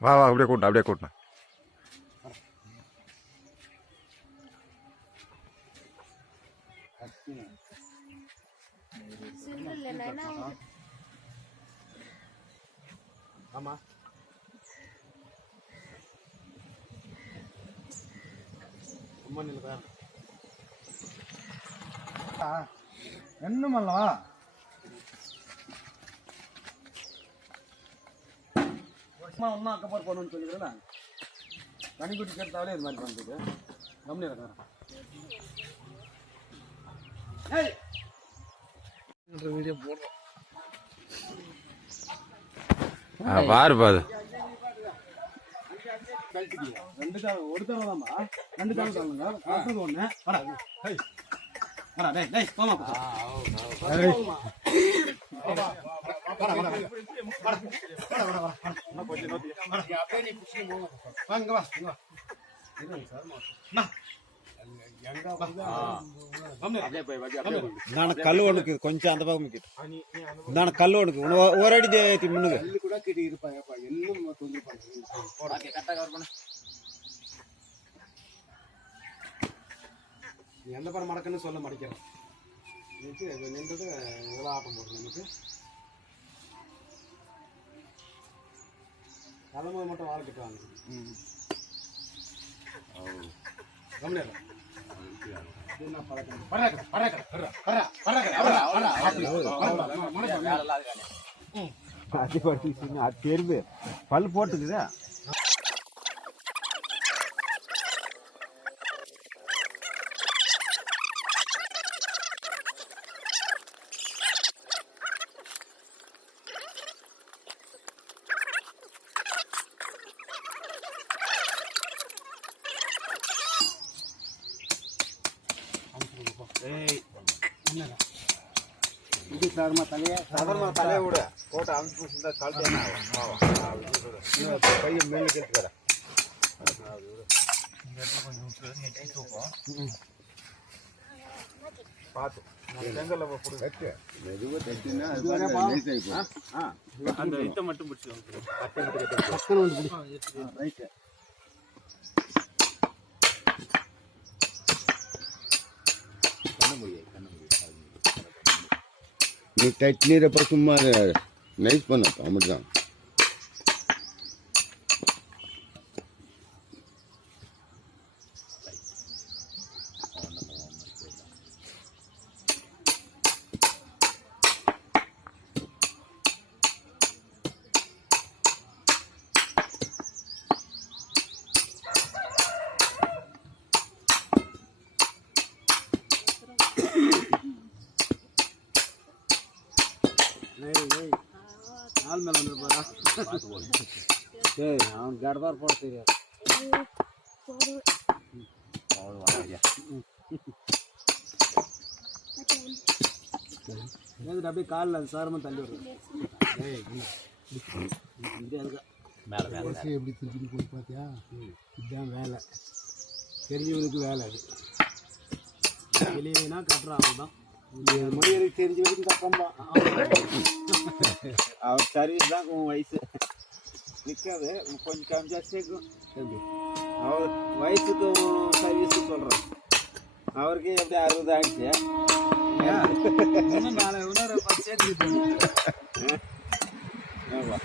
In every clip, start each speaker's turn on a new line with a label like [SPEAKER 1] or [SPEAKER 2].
[SPEAKER 1] வா வா அப்படியே கூட்டினா அப்படியே கூட்டினா
[SPEAKER 2] ஆமா ரொம்ப நில்லுதா என்னமல்லவா வருஷமா ஒன்றும் அக்கப்பார் பண்ணணும்னு சொல்லிக்கிறேன் கனிக்குட்டி கேட்டாலே இது மாதிரி பண்ணுறது கம்மியாக இருக்கிறேன் வீடியோ போடுறோம்.
[SPEAKER 1] பாரு பாரு.
[SPEAKER 2] ரெண்டு தடவை ஒரு தடவை தான்மா. ரெண்டு தடவை தாங்க அடுத்தது ஒன்று வாடா. ஹேய் வாடா டேய் டேய் போமா டேய்
[SPEAKER 3] நான் கல் ஒண்ணுக்கு கொஞ்சம் அந்த பக்கம் நான் கல் ஒண்ணுக்கு ஒரு அடி தேத்தி முன்னுக்கு.
[SPEAKER 2] எந்த படம் மடக்குன்னு சொல்ல மடிக்கிறேன். நின்றது இதெல்லாம் ஆட்டம் போடுறது நமக்கு. தலைமுறை மட்டும் வாழ கட்டுவாங்க. கம்மியா என்ன பழக்கம்? பறக்க பறக்க பறக்க பறக்க
[SPEAKER 3] அது பட்டு அது தெரிவு பல் போட்டுக்குதா
[SPEAKER 2] இது சார்மா தலையே
[SPEAKER 3] சாதாரண தலையை விட. போட்டு அமுச்சு பிடிச்சிருந்தா கழுத்து என்ன ஆகும்? கையை மேலே கெடுத்துக்கிற பார்த்து செங்கல்ல பிடிச்சி
[SPEAKER 4] மெதுவாக தட்டினா அது
[SPEAKER 3] மட்டும் பிடிச்சி
[SPEAKER 2] நீ
[SPEAKER 4] நீ தட்டினீரப்ப சும்மா நைஸ் பண்ண அப்படிதான்
[SPEAKER 2] சரி அவன் கடதார் போட தெரியாது ஏதுட்டு அப்படியே காலில் அது சாரமாக தள்ளி விடுறேன் ஏய் இப்படி எப்படி திருப்பி போய் பார்த்தியா இதுதான் வேலை தெரிஞ்சவனுக்கு வேலை அது வெளியேனா கட்டுறான் அவன் தான் மொழி எனக்கு தெரிஞ்ச வரைக்கும் தப்பம்பா
[SPEAKER 3] அவர் சர்வீஸ் தான் உன் வயசு. நிற்காது கொஞ்சம் கம்மி ஜாஸ்தியாக்கும் அவர் வயசுக்கு சர்வீஸ் சொல்கிறோம் அவருக்கு எப்படி அறுபது
[SPEAKER 2] இன்னும் நாளை இன்னொரு பத்து சேர்த்து
[SPEAKER 3] ஆமா.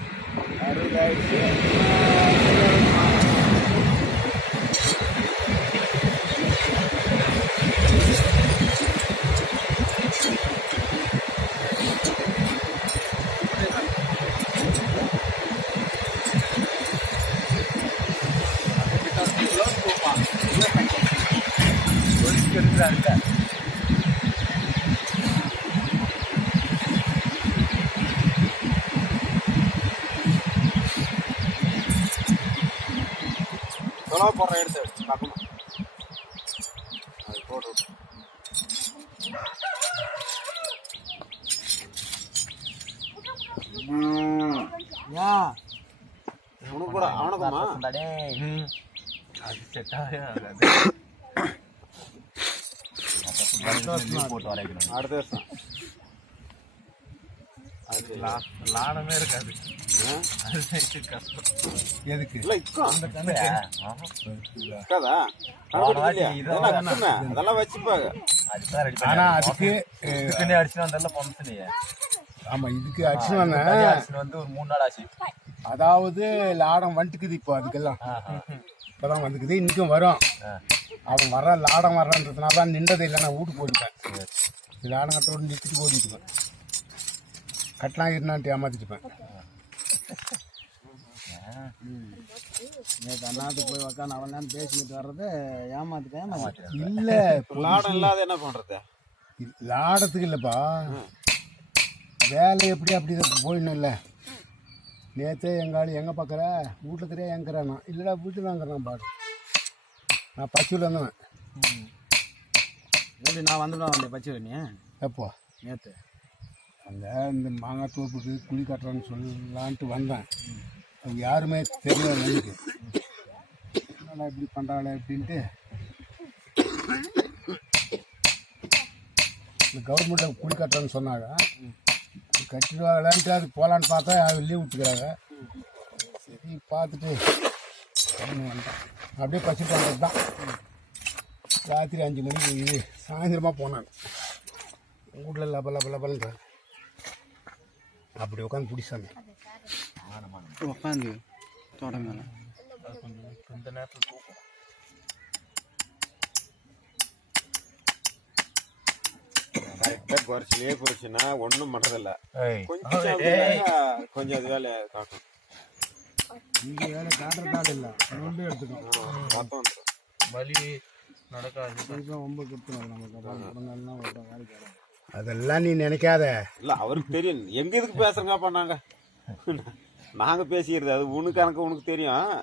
[SPEAKER 3] அறுபது ஆயிடுச்சு
[SPEAKER 2] தொலை போடுற எடுத்து பார்க்கணும் அது போட்டு. ஏன்
[SPEAKER 3] அவனுக்கு கூட அவனுக்குமா அடுத்த வருஷம்.
[SPEAKER 5] லானமே இருக்காது.
[SPEAKER 3] ஆ?
[SPEAKER 5] அது கஷ்டம்.
[SPEAKER 6] எதுக்கு?
[SPEAKER 3] இல்ல இருக்காதா?
[SPEAKER 5] வாட்டி
[SPEAKER 3] இல்லையா?
[SPEAKER 5] இது
[SPEAKER 3] அதெல்லாம். அதெல்லாம் வச்சுப்பாங்க.
[SPEAKER 6] ஆனா அதுக்கு
[SPEAKER 5] இதுக்குன்னே அடிச்சுட்டு வந்தல பொம்சனி
[SPEAKER 6] ஆமா இதுக்கு அடிச்சு வந்தேன்.
[SPEAKER 5] அடிச்சுட்டு வந்து ஒரு மூணு நாள் ஆச்சு.
[SPEAKER 6] அதாவது லாடம் வந்துட்டுக்குது இப்போ அதுக்கெல்லாம். இப்பதான் வந்துக்குது இன்னைக்கும் வரும். அவன் வர லாடம் வர்றன்றதுனால தான் நின்றதை இல்லை நான் வீட்டுக்கு போட்டுப்பேன் லாடம் கட்டோடு நிறுத்திட்டு ஓடிட்டுப்பேன் கட்டலாம் இருந்தான்ட்டு ஏமாத்திட்டுப்பேன் நேற்று அண்ணாத்துக்கு போய் உக்காந்து அவன் நேரம் பேசிக்கிட்டு வர்றது ஏமாத்திட்டேன் இல்லை
[SPEAKER 3] லாடம் இல்லாத என்ன பண்றது?
[SPEAKER 6] லாடத்துக்கு இல்லைப்பா. வேலை எப்படி அப்படி தான் போயிடணும் இல்லை நேற்று எங்கள் ஆள் எங்கே பார்க்குற வீட்டில் தெரியா எங்கிறானா இல்லைடா வீட்டில் தாங்கிறான் பாடு நான் பச்சையில் வந்தவன்.
[SPEAKER 2] எப்படி நான் வந்துடுவேன் அந்த பச்சை நீ?
[SPEAKER 6] எப்போ?
[SPEAKER 2] நேற்று
[SPEAKER 6] அங்கே இந்த மாங்காய் தோப்புக்கு குழி கட்டுறான்னு சொல்லலான்ட்டு வந்தேன். அவங்க யாருமே தெரியாது எனக்கு என்னடா இப்படி பண்ணுறாளே அப்படின்ட்டு. இந்த கவர்மெண்ட்டில் குழி கட்டுறேன்னு சொன்னாங்க. கட்டிடுவாங்களான்ட்டு அதுக்கு போகலான்னு பார்த்தா அவங்க லீவ் விட்டுக்கிறாங்க. சரி பார்த்துட்டு வந்துட்டேன் அப்படியே பச்சிட்டு வந்தது தான். ராத்திரி அஞ்சு மணிக்கு இது சாயந்தரமாக போனாங்க. வீட்டில் லப லப லபல்ன்ற அப்படி உட்காந்து பிடிச்சாங்க
[SPEAKER 2] உட்காந்து தோட மேலே
[SPEAKER 5] இந்த நேரத்தில் தூக்கம்
[SPEAKER 3] கரெக்டா குறைச்சிலே போச்சுன்னா ஒண்ணும் பண்றதில்ல.
[SPEAKER 5] ஏய்.
[SPEAKER 3] கொஞ்சம் கொஞ்சம் அது வேலையை காட்டும்.
[SPEAKER 6] இங்கே வேலை காட்டுறதாடு இல்லை. நொண்டு
[SPEAKER 3] வந்துடும்
[SPEAKER 5] வலி நடக்காது.
[SPEAKER 6] ரொம்ப கொடுத்துரும் நமக்கு. அதெல்லாம் நீ நினைக்காத.
[SPEAKER 3] இல்ல அவருக்கு தெரியும். எங்க இதுக்கு பேசுறங்க பண்ணாங்க நாங்க பேசிக்கிறது அது உனக்கு எனக்கு உனக்கு தெரியும்.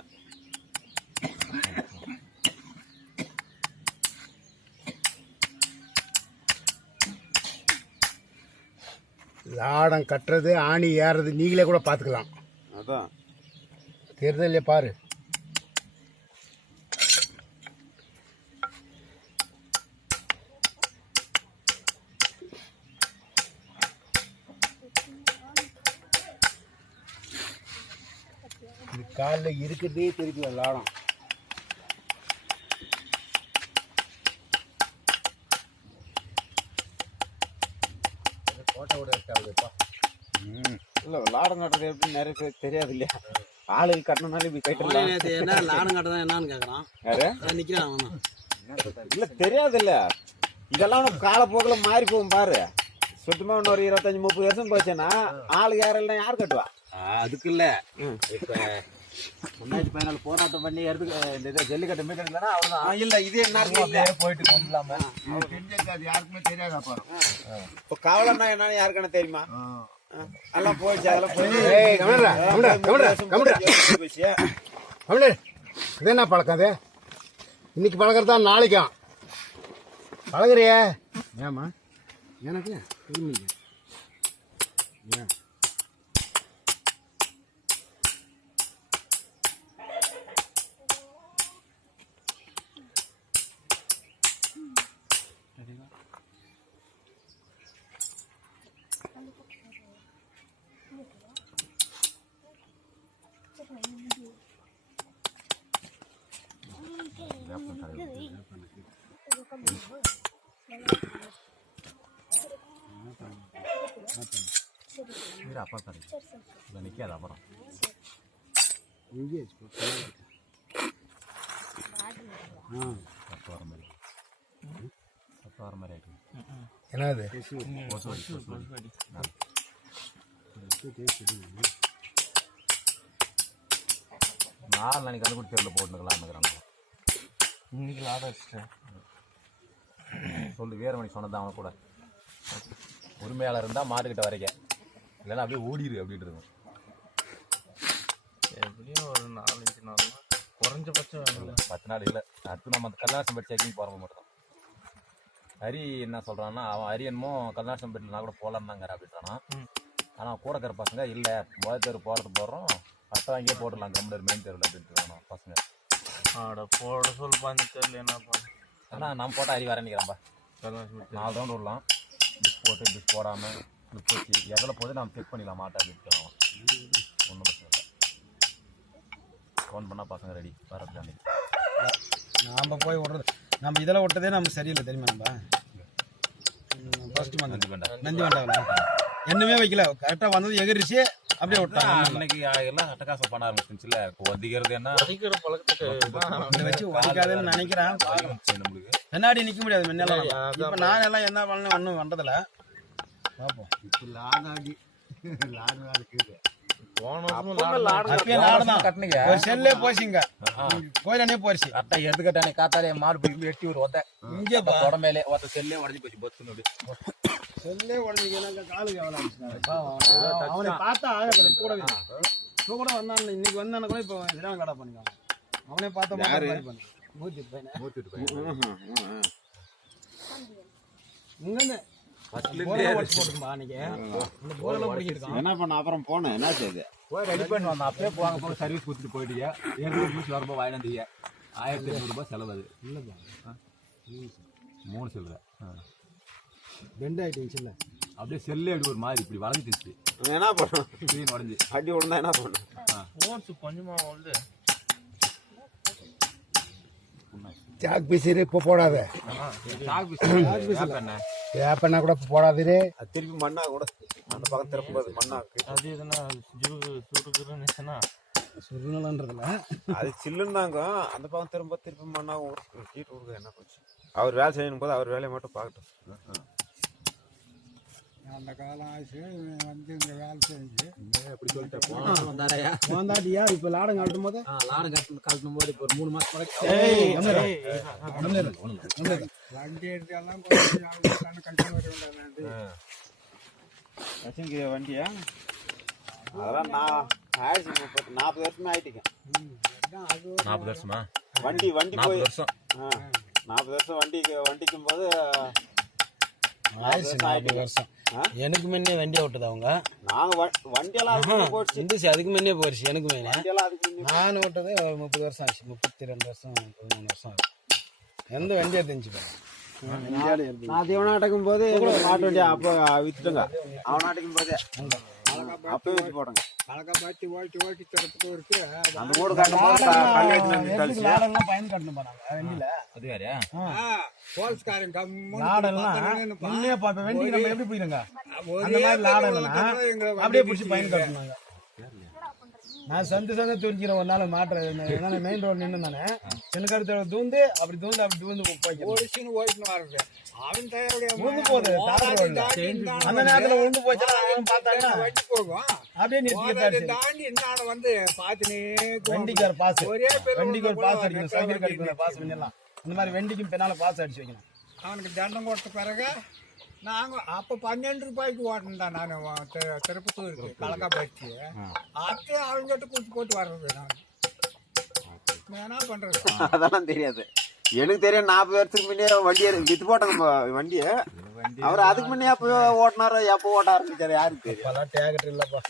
[SPEAKER 6] லாடம் கட்டுறது ஆணி ஏறுறது நீங்களே கூட பார்த்துக்கலாம்
[SPEAKER 3] அதான்.
[SPEAKER 6] தெரியுதா இல்லையா பாரு. இது காலில் இருக்கிறதே தெரியுது லாடம் கோட்டை விட இருக்காதுப்பா
[SPEAKER 3] இல்ல லாடம் கட்டுறது எப்படி நிறைய பேர் தெரியாது இல்லையா ஆளுக்கு கட்டணும்னாலே இப்படி கட்டலாம்
[SPEAKER 2] என்ன லாடம் கட்டதான் என்னன்னு கேட்குறான்
[SPEAKER 3] யாரு?
[SPEAKER 2] நிற்கிறான் அவன்.
[SPEAKER 3] இல்ல தெரியாது இல்ல இதெல்லாம் உனக்கு காலப்போக்கில் மாறி போகும் பாரு. சுத்தமா இன்னும் ஒரு இருபத்தஞ்சு முப்பது வருஷம் போச்சுன்னா ஆளுக்கு யாரும் இல்லைன்னா யார் கட்டுவா?
[SPEAKER 2] அதுக்கு இல்ல. இப்ப ரெண்டாயிரத்தி பதினாலு போராட்டம் பண்ணி எடுத்து இந்த இதை ஜல்லிக்கட்டு மீட் எடுக்கலன்னா அவ்வளவுதான்.
[SPEAKER 3] ஆ, இல்ல இது என்ன
[SPEAKER 5] போயிட்டு கொண்டுலாம.
[SPEAKER 6] தெரிஞ்சது யாருக்குமே தெரியாதா பாரு.
[SPEAKER 3] இப்போ காவலன்னா என்னன்னு யாருக்கான தெரியுமா? எல்லாம் போயிடுச்சு அதெல்லாம் போயிடுச்சு.
[SPEAKER 6] இது என்ன பழக்கம் அது இன்னைக்கு பழகிறது நாளைக்கும். பழகுறியே? ஏமா எனக்கு ஏன்?
[SPEAKER 5] அப்பா தரேன் இல்லை நிற்காது அப்புறம்
[SPEAKER 6] இங்கே வச்சுக்கோ. ஆ
[SPEAKER 5] பத்து வர மாதிரி பத்து வர மாதிரி ஆகிட்டு
[SPEAKER 6] என்னது
[SPEAKER 5] நாலு நாளைக்கு கண்டுபிடிச்சி தெருவில் போட்டுக்கலாம்னுக்குறாங்க இன்னைக்கு வச்சுட்டேன் சொல்லு வீரமணி சொன்னது அவனை கூட. உரிமையாளர் இருந்தால் மாட்டுக்கிட்ட வரைக்க. இல்லைன்னா அப்படியே ஓடிடு அப்படின்ட்டு இருக்கும்.
[SPEAKER 7] எப்படியும் ஒரு நாலஞ்சு நாள் குறைஞ்சபட்சம் வேணும்ல.
[SPEAKER 5] பத்து நாள் இல்லை. அடுத்து நம்ம அந்த கல்யாணம்பேட் செக்கிங் போகிறவங்க மட்டும் தான் ஹரி என்ன சொல்கிறான்னா அவன் ஹரி என்னமோ கல்யாணம்பேட்டில் நான் கூட போகலான்னாங்கிற அப்படின்றானா ஆனால் கூட இருக்கிற பசங்க இல்லை முதல் தெரு போகிறது போடுறோம் பட்டை வாங்கியே போட்டுடலாம் கம்ப்ளர் மெயின் தெருவில் அப்படின்ட்டு பசங்க.
[SPEAKER 7] ஆட போட சொல் பாஞ்சு தெரியல என்ன பண்ண
[SPEAKER 5] ஆனால் நம்ம போட்டால் ஹரி வரேன்னுக்கிறேன்ப்பா
[SPEAKER 7] கல்யாணம்
[SPEAKER 5] நாலு ரவுண்ட் விடலாம். டிஸ் போட்டு டிஸ் போடாமல் இந்த போச்சு எதில் போது நம்ம செக் பண்ணிடலாம் மாட்டை அவன் ஒன்றும் பிரச்சனை இல்லை. ஃபோன் பண்ணால் பசங்க ரெடி வரது அன்னைக்கு
[SPEAKER 2] நாம போய் விடுறது நம்ம இதில் விட்டதே நமக்கு சரியில்லை தெரியுமா நம்ம? ஃபர்ஸ்ட் வந்து
[SPEAKER 5] வேண்டாம்
[SPEAKER 2] நந்தி வேண்டாம் என்னமே வைக்கல. கரெக்டாக வந்தது எகிரிச்சு அப்படியே விட்டாங்க.
[SPEAKER 5] அன்னைக்கு எல்லாம் அட்டகாசம் பண்ண ஆரம்பிச்சிருச்சுல. ஒதிக்கிறது என்ன
[SPEAKER 7] வலிக்கிற பழக்கத்துக்கு
[SPEAKER 2] வச்சு வலிக்காதுன்னு நினைக்கிறேன்.
[SPEAKER 5] நம்மளுக்கு.
[SPEAKER 2] பின்னாடி நிற்க முடியாது முன்னெல்லாம் இப்போ நான் எல்லாம் என்ன பண்ணணும் ஒன்றும் பண்ணுறதில்ல பார்ப்போம்
[SPEAKER 7] போன வருஷமும் லாடு
[SPEAKER 5] எதுக்கட்டானே காத்தாலே மாடு போய் எட்டி ஒரு ஒத்த
[SPEAKER 2] இங்கே
[SPEAKER 5] உடம்பேலே ஒத்த செல்லே உடஞ்சி போச்சு பத்துன்னு
[SPEAKER 2] செல்லே உடஞ்சிங்க காலுக்கு எவ்வளோ அவனை பார்த்தா ஆகலை கூடவே. இப்போ கூட வந்தான் இன்னைக்கு வந்தான கூட இப்போ இதெல்லாம் கடை பண்ணிக்கலாம் அவனே பார்த்தா
[SPEAKER 3] யாரு?
[SPEAKER 2] பண்ணி மூத்தி பையனை.
[SPEAKER 5] மூத்திட்டு போய்
[SPEAKER 2] இங்கேருந்து
[SPEAKER 3] என்ன பண்ண அப்புறம் போனேன் என்ன செய்யுது
[SPEAKER 5] போய் ரெடி பண்ணி வந்தோம் அப்படியே போவாங்க போய் சர்வீஸ் கொடுத்துட்டு போயிட்டீங்க ஏற்கனவே ஜூஸ் வரும்போது வாங்கிட்டு ஆயிரத்தி ஐநூறுபா செலவு அது.
[SPEAKER 2] இல்லைப்பா
[SPEAKER 5] மூணு சில்லற
[SPEAKER 2] பெண்ட் ஆகிட்டு இல்லை
[SPEAKER 5] அப்படியே செல்லே அப்படி ஒரு மாதிரி இப்படி வளைஞ்சிருச்சு
[SPEAKER 3] என்ன பண்ணும்?
[SPEAKER 5] ஸ்க்ரீன் உடஞ்சி.
[SPEAKER 3] அடி விழுந்தா என்ன பண்ணும்?
[SPEAKER 7] ஓட்ஸ் கொஞ்சமா வந்து
[SPEAKER 8] சாக் பீஸரு இப்போ போடாத.
[SPEAKER 5] என்ன?
[SPEAKER 8] வேப்பண்ணா கூட இப்போ போடாதீரு.
[SPEAKER 3] அது திருப்பி மண்ணா கூட அந்த பக்கம் திரும்பும்போது மண்ணா
[SPEAKER 7] அது எதுனா சுருக்குறேன்னு
[SPEAKER 2] சுருநலன்றதுல
[SPEAKER 3] அது சில்லுன்னு தாங்க. அந்த பக்கம் திரும்ப திருப்பி மண்ணா கீட்டு விடுங்க என்ன போச்சு அவர் வேலை செய்யணும் போது அவர் வேலையை மட்டும் பார்க்கட்டும்.
[SPEAKER 8] அந்த காலம் ஆச்சு வந்து இந்த வேலை செஞ்சு.
[SPEAKER 2] வந்தாட்டியா இப்போ லாடம் கழட்டும் போது.
[SPEAKER 9] லாடம் கட்டு கழட்டும் போது இப்போ ஒரு மூணு மாசம்
[SPEAKER 2] ஏய்
[SPEAKER 8] வண்டி எடுத்து எல்லாம் கொஞ்சம் கண்டிப்பாக வர வேண்டாம்
[SPEAKER 3] வச்சுங்க வண்டியா? அதெல்லாம் நான் ஆயிடுச்சு முப்பத்தி நாற்பது வருஷமே ஆயிட்டுங்க
[SPEAKER 5] நாற்பது வருஷமா?
[SPEAKER 3] வண்டி வண்டி போய்
[SPEAKER 5] நாற்பது வருஷம்
[SPEAKER 3] நாற்பது வருஷம் வண்டிக்கு வண்டிக்கும் போது
[SPEAKER 2] நாற்பது வருஷம்? எனக்கு முன்னே வண்டியை விட்டது அவங்க?
[SPEAKER 3] நாங்க வண்டியெல்லாம்
[SPEAKER 2] இருந்துச்சு அதுக்கு முன்னே போயிடுச்சு. எனக்கு முன்னே. நான் விட்டது ஒரு முப்பது வருஷம் ஆச்சு முப்பத்தி ரெண்டு வருஷம் பதிமூணு வருஷம் ஆச்சு. எந்த வண்டியை தெரிஞ்சு
[SPEAKER 3] நான் தீவனாட்டக்கும் போது மாட்டு வண்டி அப்போ வித்துட்டுங்க. அவனாட்டிக்கும் போதே. அப்பவே வித்து போட்டோங்க.
[SPEAKER 8] கலக்கா பார்த்து ஓட்டி ஓட்டி திறப்புக்கு இருக்கு
[SPEAKER 3] அந்த மூடு காட்டும் போது க- கல் ஏற்றி வந்து கழிச்சு.
[SPEAKER 2] லாடெல்லாம் பயன் கட்டணும் போனாங்க வண்டியில
[SPEAKER 5] அது வேறையா?
[SPEAKER 8] போலீஸ்காரன் கம்முன்னு
[SPEAKER 2] லாடெல்லாம்
[SPEAKER 8] பார்த்தாங்கன்னு
[SPEAKER 2] முன்னே பார்ப்ப வண்டி நம்ம எப்படி போயிடுங்க?
[SPEAKER 8] ஒரே
[SPEAKER 2] அந்த மாதிரி லாடெல்லாம் அப்படியே பிடிச்சி பயன் கட்டணுங்க. நான் சந்து சந்த துரிக்கிறேன் ஒரு நாள் மாட்டுறேன் மெயின் ரோடு நின்று தானே சென்னுக்கடுத்த தூந்து அப்படி தூந்து அப்படி தூந்து போய்க்கிறேன்
[SPEAKER 8] போலீஸ்னு ஓட்டின்னு வர்றது அவன் தயாருடைய
[SPEAKER 2] உழுந்து போகுது அந்த நேரத்துல உழுந்து அவங்க பார்த்தாங்கன்னா
[SPEAKER 8] வண்டி போகும்.
[SPEAKER 2] அப்படியே நிறுத்திக்கிட்டாரு
[SPEAKER 8] தாண்டி இன்னாட வந்து பார்த்துனே போகும்.
[SPEAKER 2] வண்டிக்கு ஒரு பாஸ்
[SPEAKER 8] ஒரே பேர்
[SPEAKER 2] வண்டிக்கு ஒரு பாஸ் அடிக்கணும்.
[SPEAKER 8] வண்டி
[SPEAKER 2] கடிக்கணும் பாஸ் பண்ணிடலாம். அந்த மாதிரி வண்டிக்கும் பின்னால பாஸ் அடிச்சு வைக்கணும்.
[SPEAKER 8] அவனுக்கு தண்டம் கொடுத்த பிறகு நாங்க அப்ப பன்னெண்டு ரூபாய்க்கு ஓட்டினேன் நான் திருப்பத்தூருக்கு கலக்கா பறிச்சு அப்பயே அவங்ககிட்ட கூட்டு போட்டு வர்றது நான். நான் என்ன பண்றது?
[SPEAKER 3] அதெல்லாம் தெரியாது. எனக்கு தெரியும் நாற்பது வருஷத்துக்கு முன்னே வண்டி வித்து போட்டோங்க வண்டியை. அவர் அதுக்கு முன்னே எப்போ ஓட்டினாரோ எப்போ ஓட்ட ஆரம்பிச்சாரு யாருக்கு தெரியும்?
[SPEAKER 2] இப்பெல்லாம் டேகட் இல்லப்பா.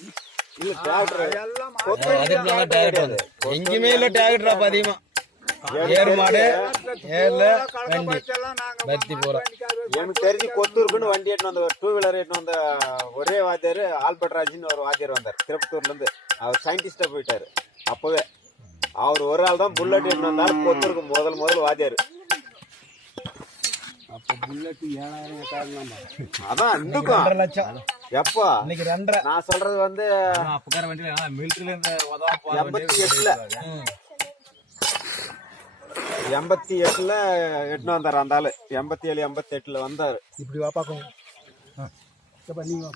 [SPEAKER 3] இல்ல டிராக்டர்
[SPEAKER 8] எல்லாம்
[SPEAKER 2] அதுக்கு டேகட் எங்கேயுமே இல்ல டேகட் அப்ப அதிகமா. ஏறு மாடு ஏர்ல வண்டி. பத்தி போறோம்
[SPEAKER 3] எனக்கு தெரிஞ்சு கொத்தூருக்குன்னு வண்டி எடுத்து வந்த டூ வீலர் எடுத்து வந்த ஒரே வாத்தியார் ஆல்பர்ட் ராஜின்னு ஒரு வாத்தியார் வந்தார் திருப்பத்தூர்ல இருந்து அவர் சயின்டிஸ்டா போயிட்டாரு. அப்பவே. அவர் ஒரு ஆள் தான் புல்லட் எடுத்து வந்தாலும் கொத்தூருக்கு முதல் முதல் வாத்தியார்.
[SPEAKER 8] அப்ப புல்லட் ஏழாயிரம் எட்டாயிரம்
[SPEAKER 3] அதான் இன்னுக்கும்.
[SPEAKER 2] ரெண்டரை லட்சம்.
[SPEAKER 3] எப்போ?
[SPEAKER 2] இன்னைக்கு ரெண்டரை.
[SPEAKER 3] நான் சொல்றது வந்து
[SPEAKER 5] அப்பக்கார வண்டியில மிலிட்டரியில இருந்து உதவ போற
[SPEAKER 3] எண்பத்தி எட்டுல. எண்பத்தி எட்டுல எட்டுன்னு வந்தார் அந்த ஆளு. எண்பத்தி ஏழு எண்பத்தி எட்டுல வந்தாரு.
[SPEAKER 2] இப்படி வா பாக்கும் நீங்க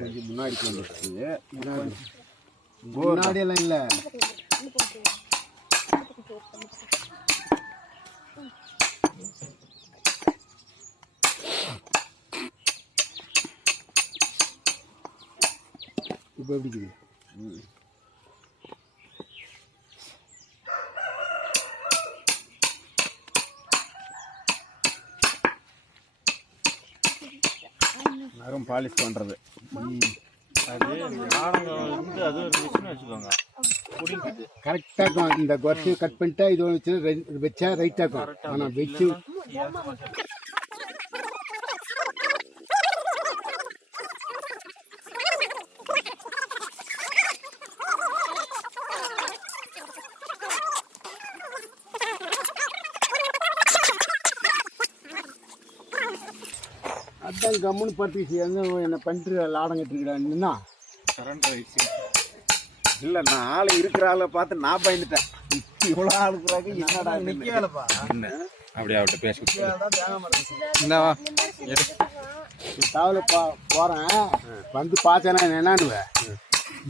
[SPEAKER 3] கொஞ்சம் முன்னாடி
[SPEAKER 8] முன்னாடி. எல்லாம் இல்ல. இப்ப எப்படி இருக்குது
[SPEAKER 3] நரும் பாலிஷ் பண்றது.
[SPEAKER 8] கரெக்டாக இருக்கும். இந்த குறைச்சி கட் பண்ணிட்டா இது வச்சு வச்சா ரைட்டாக இருக்கும். ஆனால் வச்சு
[SPEAKER 6] தான் கம்முன்னு படுத்துக்கிச்சு எங்க என்ன பண்ணிட்டு லாடம் கட்டிருக்கிறான்னா
[SPEAKER 3] இல்ல நான் ஆளு இருக்கிற ஆளை பார்த்து நான் பயந்துட்டேன். இவ்வளவு ஆளு பிறகு என்னடா இது?
[SPEAKER 5] அப்படியே அவட்ட பேசி
[SPEAKER 6] தாவல பா போறேன். வந்து பார்த்தேன்னா என்னன்னுவேன்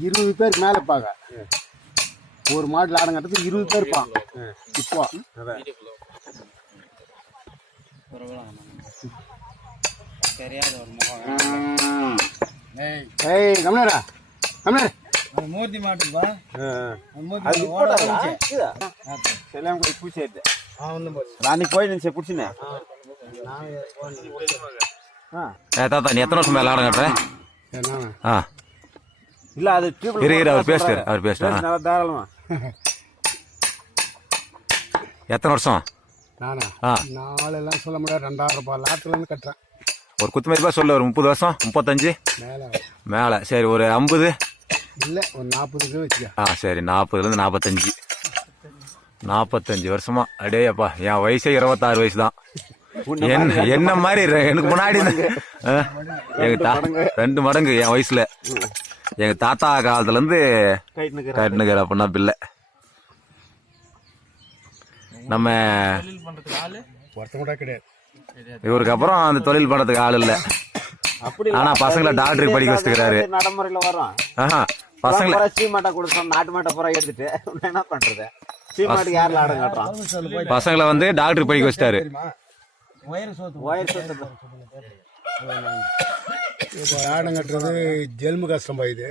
[SPEAKER 6] இருபது பேருக்கு மேலே பார்க்க ஒரு மாடு லாடம் கட்டுறதுக்கு இருபது பேர் இருப்பான். இப்போ. ஏய் கம்னரா கம்னர்
[SPEAKER 2] மூர்த்தி மாட்டுப்பா?
[SPEAKER 3] செல்லாம் போய் பூச்சி ஆயிட்டு. அன்னைக்கு போய் நினைச்சேன் பிடிச்சினேன்
[SPEAKER 1] ஏ தாத்தா நீ எத்தனை வருஷம் மேல ஆடம் கட்டுற?
[SPEAKER 6] என்ன
[SPEAKER 1] ஆ.
[SPEAKER 3] இல்ல அது
[SPEAKER 1] இரு, அவர்
[SPEAKER 3] பரவாயில்ல.
[SPEAKER 1] அவர் பேசுறாரு.
[SPEAKER 3] பேசு, நல்லா தாராளமா.
[SPEAKER 1] எத்தனை வருஷம்?
[SPEAKER 6] நானா?
[SPEAKER 1] ஆ.
[SPEAKER 6] நாளெல்லாம் சொல்ல முடியாது ரெண்டாயிரம் ரூபாய் லாட்டிலேருந்து கட்டுறேன்.
[SPEAKER 1] ஒரு குத்து மதிப்பா சொல்லு ஒரு முப்பது வருஷம் முப்பத்தஞ்சு?
[SPEAKER 6] மேலே.
[SPEAKER 1] மேலே. சரி ஒரு ஐம்பது?
[SPEAKER 6] இல்லை ஒரு நாற்பதுக்கு வச்சுக்க.
[SPEAKER 1] ஆ சரி நாற்பதுலேருந்து நாற்பத்தஞ்சு. நாற்பத்தஞ்சு வருஷமா. அடேயப்பா என் வயசே இருபத்தாறு வயசு தான். என்ன என்ன மாதிரி எனக்கு முன்னாடி எங்க தா ரெண்டு மடங்கு. என் வயசுல. எங்க தாத்தா காலத்துல இருந்து கட்டுனுக்கிற அப்படின்னா பிள்ளை. நம்ம
[SPEAKER 6] கிடையாது.
[SPEAKER 1] இவருக்கு அப்புறம் அந்த தொழில் பண்றதுக்கு ஆள் இல்ல.
[SPEAKER 3] அப்படி
[SPEAKER 1] ஆனா பசங்களை டாக்டர் படிக்க வச்சுக்கிறாரு
[SPEAKER 3] நடைமுறையில வரும்
[SPEAKER 1] பசங்களை
[SPEAKER 3] சீமாட்டை கொடுத்தோம் நாட்டு மாட்டை பூரா எடுத்துட்டு என்ன பண்றது? சீமாட்டுக்கு யார் லாடம் காட்டுறான்?
[SPEAKER 1] பசங்களை வந்து டாக்டர் படிக்க வச்சிட்டாரு.
[SPEAKER 6] இப்போ ஆடம் கட்டுறது ஜெல்மு கஷ்டம் இது.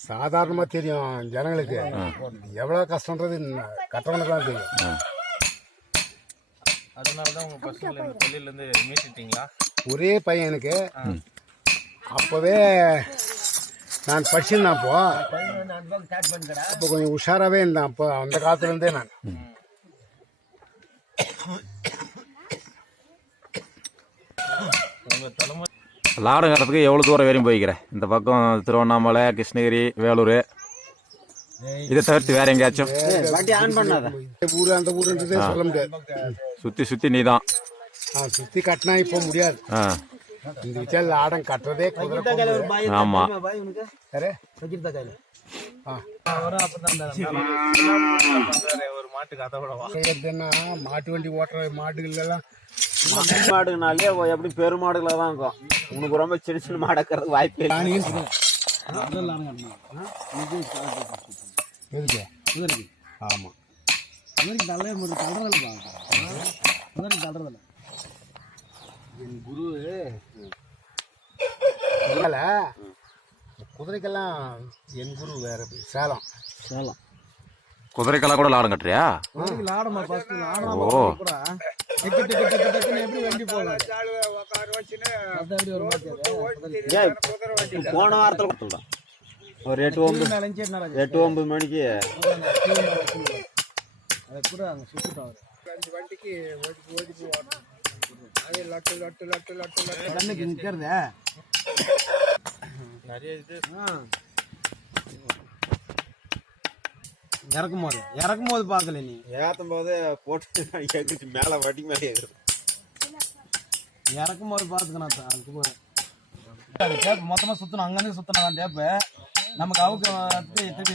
[SPEAKER 6] சாதாரணமாக தெரியும் ஜனங்களுக்கு. எவ்வளோ கஷ்டன்றது கட்டவனுக்கு தான் தெரியும்.
[SPEAKER 7] அதனால தான் பசங்களை மீட்டுட்டீங்களா?
[SPEAKER 6] ஒரே பையன் எனக்கு. அப்போவே நான் படிச்சிருந்தேன் அப்போ. அப்போ கொஞ்சம் உஷாராகவே இருந்தேன். அப்போ அந்த காலத்துலேருந்தே நான்.
[SPEAKER 1] லாடம் கட்டுறதுக்கு எவ்வளவு தூரம் வரையும் போய்க்கிறேன் இந்த பக்கம் திருவண்ணாமலை கிருஷ்ணகிரி வேலூர். இதை தவிர்த்து வேற எங்கேயாச்சும்?
[SPEAKER 3] வண்டி ஆன் பண்ணாத.
[SPEAKER 6] ஊர் அந்த ஊருன்றதே சொல்ல முடியாது.
[SPEAKER 1] சுத்தி சுத்தி நீதான்.
[SPEAKER 6] ஆ சுற்றி கட்டினா இப்போ முடியாது.
[SPEAKER 1] ஆ.
[SPEAKER 6] இந்த விஷயம் ஆடம் கட்டுறதே குதிரை கொம்பு.
[SPEAKER 1] ஆமா.
[SPEAKER 6] சரி. ஆ
[SPEAKER 7] ஒரு மாட்டுக்கு அதை விடவா
[SPEAKER 6] செய்யறதுன்னா மாட்டு வண்டி ஓட்டுற மாடுகள் எல்லாம்
[SPEAKER 3] மாடுனாலே எப்படி பெருமாடுகளா தான் இருக்கும். உனக்கு ரொம்ப சின்ன சின்ன மாடக்கிறது வாய்ப்பே இல்லை.
[SPEAKER 6] ஆமாம்
[SPEAKER 2] குதிரைக்கு தள்ளவே முடியும் தள்ளுறதில்ல குதிரைக்கு தள்ளுறதில்ல
[SPEAKER 6] என் குரு குதிரைக்கெல்லாம் என் குரு வேற சேலம்.
[SPEAKER 2] சேலம்.
[SPEAKER 1] குதிரைக்கெல்லாம் கூட லாடம் கட்டுறியா?
[SPEAKER 2] லாடமா ஃபர்ஸ்ட் லாடம்
[SPEAKER 1] ஓ.
[SPEAKER 2] கூட. டக்கு டக்கு டக்கு எப்படி வண்டி ஒரு மாதிரி
[SPEAKER 3] ஏய், போன வாரத்துல கொடுத்துடலாம் ஒரு எட்டு ஒன்பது எட்டு ஒன்பது மணிக்கு.
[SPEAKER 2] அதை கூட அங்கே சுற்றிட்டோம் அவர்
[SPEAKER 8] அஞ்சு வண்டிக்கு ஒதுக்கி ஒதுக்கி ஓடணும். அது லட்டு லட்டு லட்டு லட்டு லட்டு.
[SPEAKER 2] கண்ணுக்கு நிற்கிறத
[SPEAKER 7] நிறைய இது.
[SPEAKER 2] இறக்கும் போது இறக்கும் போது பார்க்கல நீ.
[SPEAKER 3] ஏத்தும் போது போட்டு எகிரிச்சு மேல வட்டி மேல ஏறுது
[SPEAKER 2] இறக்கும் போது பார்த்துக்கணும் சார் அதுக்கு போகிறேன் டேப் மொத்தமாக சுற்றணும் அங்கேருந்து சுற்றணும் அந்த டேப்பு. நமக்கு அவுக்கு திருப்பி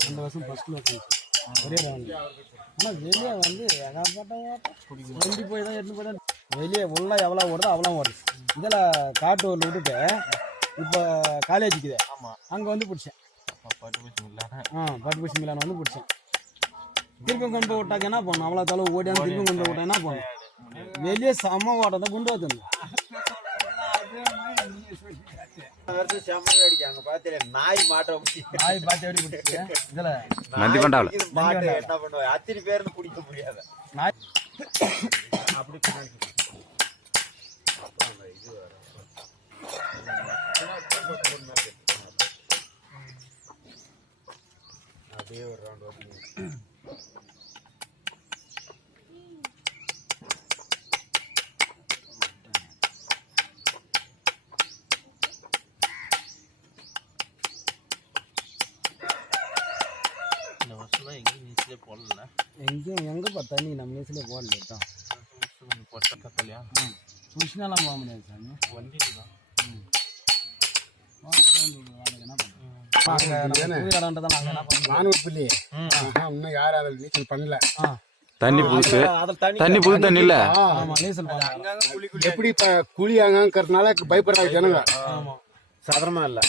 [SPEAKER 2] ரெண்டு வருஷம் ஃபஸ்ட்டில் வச்சு ஒரே ஆனால் வெளியே வந்து ஏகப்பட்ட வண்டி போய் தான் எடுத்து போய் தான் வெளியே உள்ள எவ்வளோ ஓடுதோ அவ்வளோ ஓடுது இதில் காட்டு ஊரில் விட்டுட்டு இப்போ காலேஜுக்குது ஆமாம் அங்கே வந்து பிடிச்சேன்
[SPEAKER 7] பட்டு போச்சுங்களா
[SPEAKER 2] ஆ பட்டு பூச்சி மிலான் வந்து பிடிச்சேன் திருப்பி கொண்டு போய் விட்டாக்க என்ன பண்ணும்? அவ்வளோ தொலைவு ஓடியாந்து திருப்பி கொண்டு போய் விட்டா என்ன பண்ணும்? வெளியே செம்ம ஓட்டம் தான் குண்டு வந்து
[SPEAKER 3] அத்தனை பேர்னு பிடிக்க முடியாது.
[SPEAKER 2] நாய்
[SPEAKER 3] அப்படி அப்படியே ஒரு ரவுண்ட் ஓட்டி
[SPEAKER 7] இந்த வருஷம் தான் எங்கேயும் நீச்சலே போடல
[SPEAKER 2] எங்கேயும் எங்கப்பா தண்ணி நம்ம நீச்சலே போடல தான்
[SPEAKER 7] போட்ட தக்காளியா
[SPEAKER 2] புஷ்னாலாம் போக முடியாது சாமி.
[SPEAKER 7] வண்டி தான்
[SPEAKER 1] தண்ணி புதுசு
[SPEAKER 3] தண்ணி
[SPEAKER 1] தண்ணி புது தண்ணி இல்ல?
[SPEAKER 6] எப்படி இப்ப குழி அங்கங்கிறதுனால பயப்படுறாங்க ஜனங்க?
[SPEAKER 3] சதரமா இல்ல.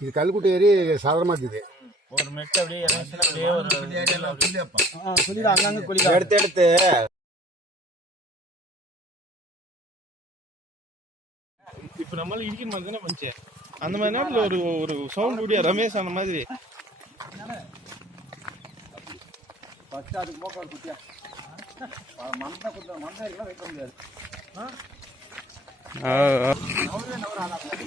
[SPEAKER 7] இது
[SPEAKER 6] கல்குட்டி ஏறி சாதாரணமா இருக்குது.
[SPEAKER 7] ஒரு மெட்டு அப்படியே இறங்கிச்சுன்னா அப்படியே ஒரு
[SPEAKER 2] சொல்லிடு அங்கங்கே குளிக்க
[SPEAKER 3] எடுத்து எடுத்து.
[SPEAKER 7] இப்போ நம்மளால இடிக்கிற மாதிரி தானே பண்ணுச்சு அந்த மாதிரி நேரத்தில் ஒரு ஒரு சவுண்ட் விடியா ரமேஷ் அந்த மாதிரி. அப்படி